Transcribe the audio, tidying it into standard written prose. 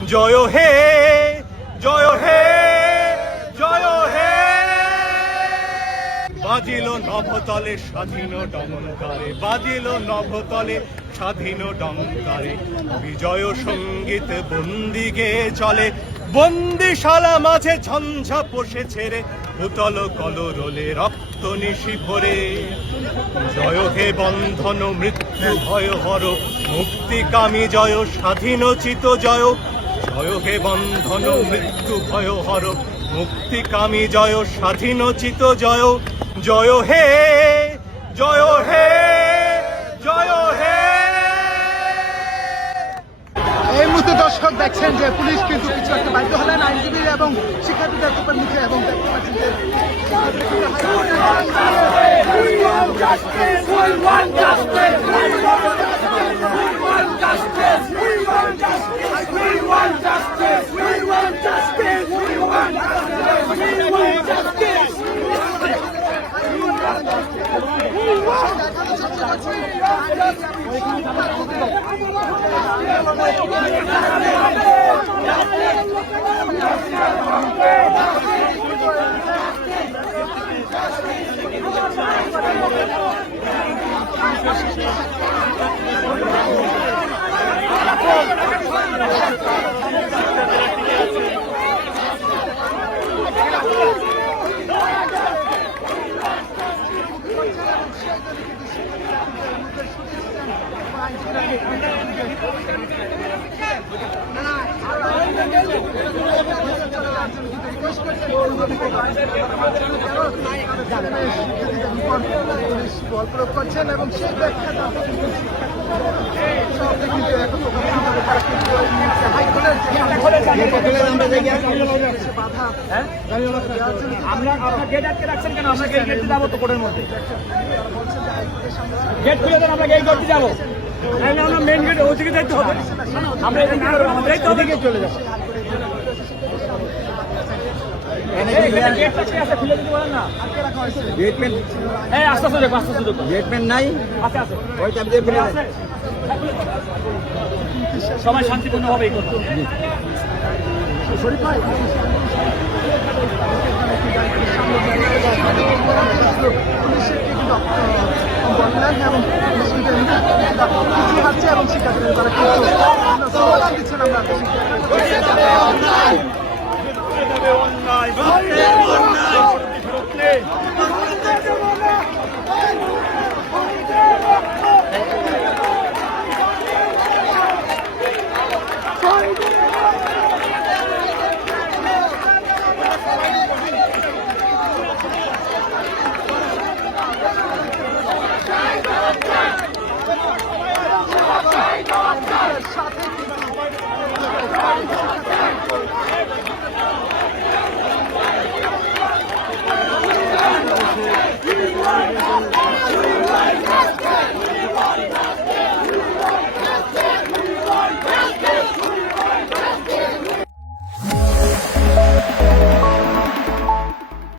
জয় হে জয় হে জয় হে বাজিল নভতলে স্বাধীন ডঙ্কারে, বাজিল নভতলে স্বাধীন ডঙ্কারে। বিজয় সঙ্গীত বন্দি গেয়ে চলে, বন্দিশালা মাঝে ঝঞ্ঝা পোষে ছেড়ে, ভূতল কলরলে রক্ত নিশি ভরে। জয় হে বন্ধন মৃত্যু ভয় হর, মুক্তিকামী জয় স্বাধীনোচিত জয়। জয় হে বন্ধন মৃত্যু ভয় হর, মুক্তিকামী জয় স্বাধীনোচিত জয়। জয় হে জয় হে জয় হে। এই মুহূর্তে দর্শক দেখছেন যে পুলিশ কিন্তু কিছু একটা বাধ্য হলেন আইনজীবী এবং শিক্ষার্থীদের উপর মুখে, এবং দেখতে পাচ্ছেন যে বল প্রয়োগ করছেন এবং সেই ব্যাখ্যা গেট খুলে দেন, আমরা গেট করতে যাবো। আমরা মেন গেট ওদিকে যাইতে হবে, আমরা এদিকে চলে যাবো। সবাই শান্তিপূর্ণ ভাবেই করতে এবং শিক্ষার্থীদের তারা দিচ্ছেন আমরা